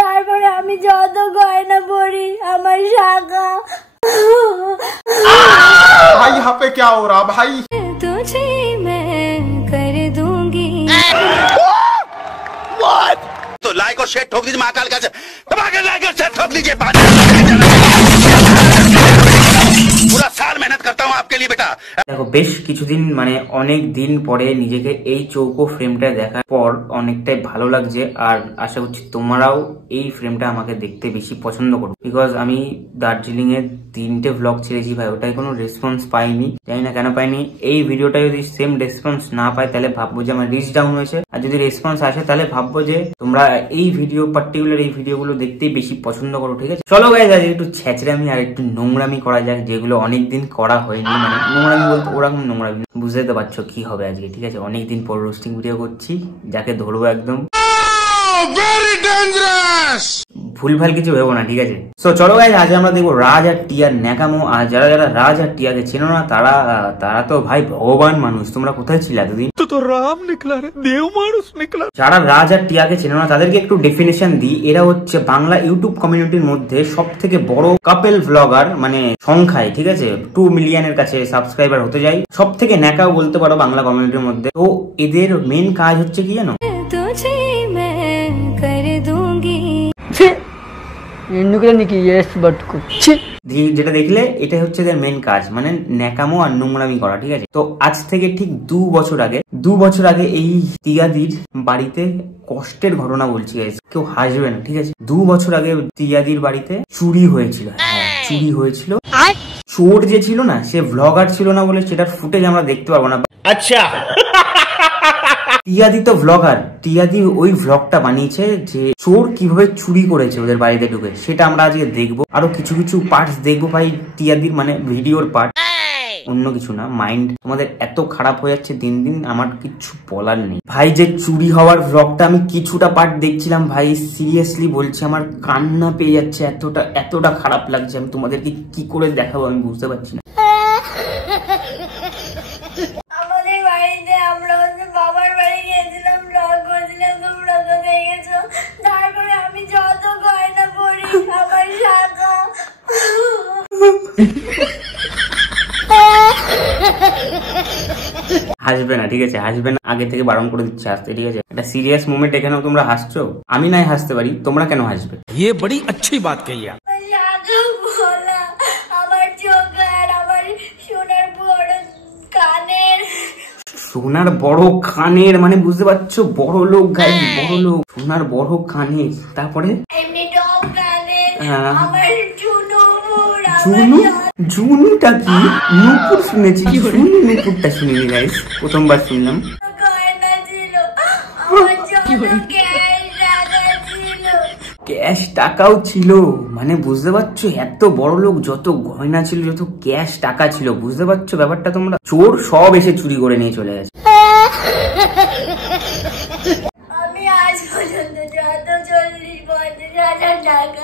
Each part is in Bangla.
তারপরে আমি যত গয়না পরি আমার শাখা। भाई यहाँ पे क्या हो रहा भाई? तुझे मैं कर दूंगी। तो लाइक और शेयर ठोक दीजिए, महाकाल का लाइक और शेयर ठोक दीजिए। पूरा साल मेहनत करता हूँ आपके लिए बेटा। দেখো বেশ কিছুদিন মানে অনেক দিন পরে নিজেকে এই চৌকো ফ্রেমটা দেখার পর অনেকটাই ভালো লাগছে। আর আশা করছি তোমরাও এই ফ্রেমটা আমাকে দেখতে বেশি পছন্দ করো, বিকজ আমি দার্জিলিং এর 3টে ব্লগ ছেড়েছি ভাই, ওটাই কোনো রেসপন্স পাইনি, জানি না কেন পাইনি। এই ভিডিওটা যদি সেম রেসপন্স না পাই তাহলে ভাববো যে আমার রিচ ডাউন হয়েছে, আর যদি রেসপন্স আসে তাহলে ভাববো যে তোমরা এই ভিডিও পার্টিকুলার এই ভিডিওগুলো দেখতেই বেশি পছন্দ করো। ঠিক আছে, চলো গাইজ আজ একটু ছ্যাচরামি আর একটু নোংরামি করা যাক, যেগুলো অনেকদিন করা হয়নি। মানে নোংরামি বলতে ওরকম নোংরামি, বুঝতে তো পারছো কি হবে আজকে। ঠিক আছে, অনেকদিন পর রোস্টিং ভিডিও করছি, যাকে ধরবো একদম ভুলভাল কিছু ভেবো না। ঠিক আছে, সো চলো গাইজ আজ আমরা দেখবো রাজ আর টিয়ার ন্যাকামো। আর যারা যারা রাজ আর টিয়াকে চেনো না তারা তো ভাই ভগবান মানুষ, তোমরা কোথায় ছিলে এতদিন? তো রাম নিকলা রে, দেব মানুষ নিকলা। যারা রাজ আর টিয়াকে চেনো না তাদেরকে একটু ডেফিনেশন দিই। এরা হচ্ছে বাংলা ইউটিউব কমিউনিটির মধ্যে সব থেকে বড় কাপেল ব্লগার, মানে সংখ্যায়। ঠিক আছে, 2 মিলিয়নের কাছে সাবস্ক্রাইবার হতে যায়, সব থেকে ন্যাকাও বলতে পারো বাংলা কমিউনিটির মধ্যে। তো এদের মেন কাজ হচ্ছে কি জানো? যেটা দেখলে এটা হচ্ছে এদের মেন কাজ, মানে ন্যাকামো আর নোংরামি করা। ঠিক আছে, তো আজ থেকে ঠিক 2 বছর আগে এই তিয়াদির বাড়িতে কষ্টের ঘটনা বলছি, কেউ হাসবে না। ঠিক আছে, 2 বছর আগে তিয়াদির বাড়িতে চুরি হয়েছিল। চুরি হয়েছিল, চোর যে ছিল না সে ভ্লগার ছিল না বলে সেটার ফুটেজ আমরা দেখতে পারবো না। আচ্ছা, টিয়াদি তো ভ্লগার, টিয়াদি ওই ভ্লগটা বানিয়েছে যে চোর কিভাবে চুরি করেছে ওদের বাড়িতে ঢুকে, সেটা আমরা আজকে দেখবো। আরো কিছু কিছু পার্টস দেখবো ভাই টিয়াদির, মানে ভিডিওর পার্ট, অন্য কিছু না। মাইন্ড তোমাদের এত খারাপ হয়ে যাচ্ছে দিন দিন, আমার কিছু বলার নেই ভাই। যে চুরি হওয়ার ভ্লগটা আমি কিছুটা পার্ট দেখছিলাম ভাই, সিরিয়াসলি বলছি আমার কান্না পেয়ে যাচ্ছে, এতটা খারাপ লাগছে। আমি তোমাদেরকে কি করে দেখাবো আমি বুঝতে পারছি না। আমাদের বাড়িতে আমরা বাবার বাড়ি গিয়েছিলাম, ব্লগ করছিলাম, তোমরা তো দেখেছো। তারপরে আমি যত গয়না পরি আমার শাখা। হাসবে না, ঠিক আছে, হাসবে না, আগে থেকে বারণ করে দিচ্ছে হাসতে। ঠিক আছে, একটা সিরিয়াস মোমেন্ট, এখানেও তোমরা হাসছো, আমি নাই হাসতে পারি, তোমরা কেন হাসবে? ये बड़ी अच्छी बात कही आप। আমার চোখের, আমার সোনার বড় কানের, সোনার বড় কানের, মানে বুঝতে পারছো বড় লোক গাই, বড় লোক, সোনার বড় কানের। তারপরে এমনি টপ কানের, আমার ঝুনুটা কি? নুপুর শুনেছি, নুপুরটা শুনিনি গাইস, প্রথমবার শুনলাম। ক্যাশ টাকাও ছিল, মানে বুঝতে পারছো এত বড় লোক, যত গয়না ছিল, যত ক্যাশ টাকা ছিল, বুঝতে পারছো ব্যাপারটা তোমরা? চোর সব এসে চুরি করে নিয়ে চলে গেছে। আমি আজ পর্যন্ত যত 40-50 হাজার টাকা,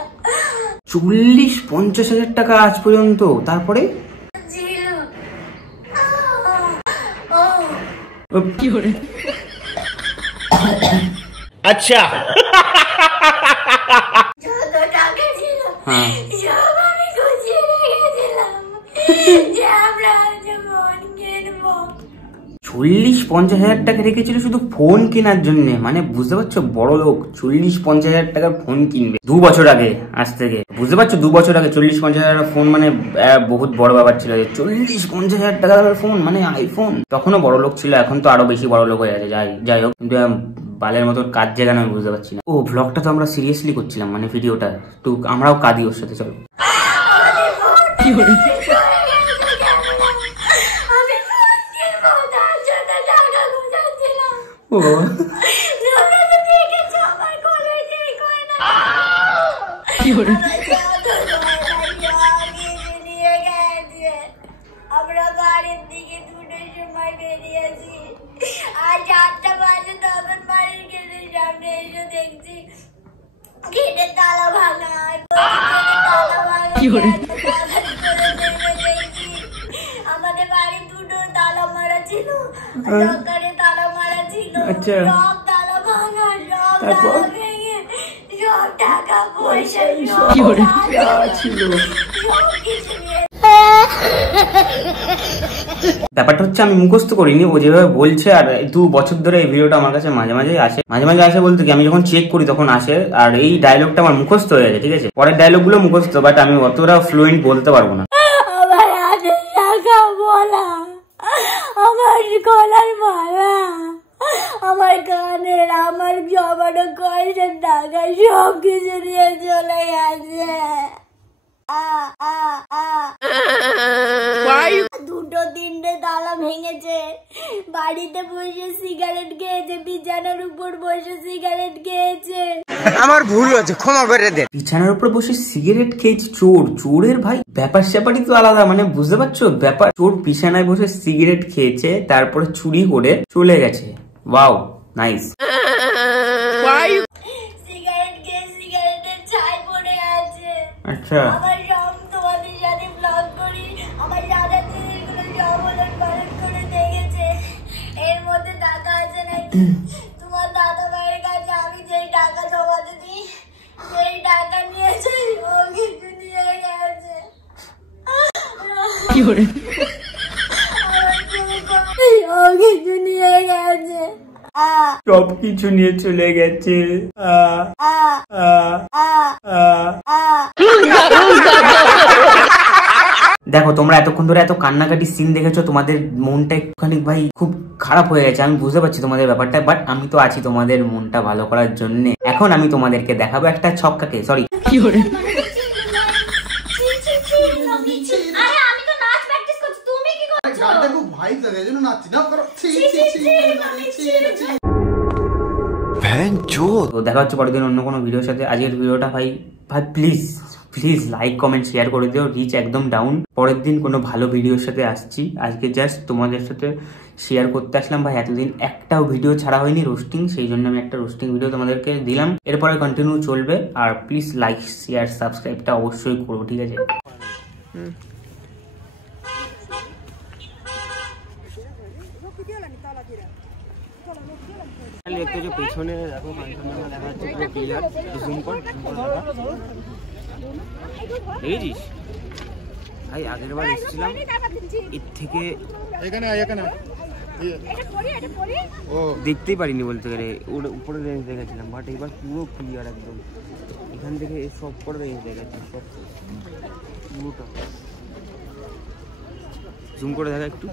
40-50 হাজার টাকা আজ পর্যন্ত, তারপরে ছিল। আচ্ছা যত টাকা ছিল সব আমি গুছিয়ে রেখেছিলাম যে আমরা ফোন কিনবো। 40-50 হাজার টাকা রেখেছিল শুধু ফোন কেনার জন্য, মানে বুঝতে পারছো বড় লোক 40-50 হাজার টাকার ফোন কিনবে 2 বছর আগে। আজ থেকে বুঝতে পারছো 2 বছর আগে 40-50 হাজার ফোন মানে বহুত বড় ব্যাপার ছিল। 40-50 হাজার টাকার ফোন মানে আইফোন, তখনও বড় লোক ছিল, এখন তো আরো বেশি বড় লোক হয়ে গেছে। যাই হোক, কিন্তু বালের মতো কাজ জায়গা আমি বুঝতে পারছি না। ও ভ্লগটা তো আমরা সিরিয়াসলি করছিলাম, মানে ভিডিওটা তো আমরাও কাঁদি ওর সাথে। চলো ও আমরা বাড়ির দিকে 2টার সময় বেরিয়েছি, আর 4টা বাজে তখন বাড়ির গেটের সামনে এসে দেখছি গেটের তালা ভাঙা। আমাদের বাড়ির 2টো তালা মারা ছিল, তালা মারা ছিল, সব তালা ভাঙা, সব তালা ভেঙে সব টাকা পয়সা ব্যাপারটা হচ্ছে আমি মুখস্থ করিনি, ও যেভাবে বলছে। আর 2 বছর ধরে এই ভিডিওটা আমার কাছে মাঝে মাঝে আসে বলতে কি আমি যখন চেক করি তখন আসে। আর এই ডায়লগটা আমার মুখস্থ হয়ে গেছে, ঠিক আছে। পরের ডায়লগ গুলো মুখস্থ, বাট আমি অতটা ফ্লুয়েন্ট বলতে পারবো না। আমার হাতে টাকা বলা, আমার গলার মালা, আমার কানের, আমার জমানো কয়েসের টাকা সব কিছু নিয়ে চলে গেছে। 2-3টে তালা ভেঙেছে, বাড়িতে বসে সিগারেট খেয়েছে, বিছানার উপর বসে সিগারেট খেয়েছে। আমার ভুল হয়েছে, ক্ষমা করে দে। বিছানার উপর বসে সিগারেট খেয়েছে চোরের ভাই ব্যাপার স্যাপারই তো আলাদা, মানে বুঝতে পারছো ব্যাপার। চোর বিছানায় বসে সিগারেট খেয়েছে, তারপরে চুরি করে চলে গেছে। Wow, nice. সিগারেট খেয়ে সিগারেটের ছাই পড়ে আছে। আচ্ছা, আমার সব তোমাদের সাথে ব্লগ করি, আমার দাদা দিদিগুলো সব ওদের পালন করে দেখেছে। এর মধ্যে টাকা আছে নাকি তোমার দাদা ভাইয়ের কাছে? আমি যেই টাকা জমাতে দিই সেই টাকা নিয়েছে, ও কিছু নিয়ে গেছে। ও কিছু নিয়ে গেছে, সব কিছু নিয়ে চলে গেছে। দেখো তোমরা এতক্ষণ ধরে এত কান্নাকাটি সিন দেখেছো, তোমাদের মনটা একটুখানি ভাই খুব খারাপ হয়ে গেছে, আমি বুঝতে পারছি তোমাদের ব্যাপারটা। বাট আমি তো আছি তোমাদের মনটা ভালো করার জন্য। এখন আমি তোমাদেরকে দেখাবো একটা ছক্কাকে, সরি তো দেখা হচ্ছে পরের দিন অন্য কোনো ভিডিওর সাথে। আজকের ভিডিওটা ভাই প্লিজ লাইক কমেন্ট শেয়ার করে দিও, রিচ একদম ডাউন। পরের দিন কোনো ভালো ভিডিওর সাথে আসছি। আজকে জাস্ট তোমাদের সাথে শেয়ার করতে আসলাম ভাই, এতদিন একটাও ভিডিও ছাড়া হয়নি রোস্টিং, সেই জন্য আমি একটা রোস্টিং ভিডিও তোমাদেরকে দিলাম। এরপরে কন্টিনিউ চলবে। আর প্লিজ লাইক শেয়ার সাবস্ক্রাইবটা অবশ্যই করো, ঠিক আছে। পেছনে দেখো দেখা যাচ্ছে পুরো ক্লিয়ার, জুম কর, দেখেছিস ভাই? আগের বার এসেছিলাম এর থেকে দেখতেই পারিনি বলতে গেলে, ওর উপরে রেঞ্জ দেখেছিলাম, বাট এবার পুরো ক্লিয়ার একদম। এখান থেকে সব করে রেঞ্জ দেখাচ্ছি, সব পুরোটা জুম করে দেখা একটু।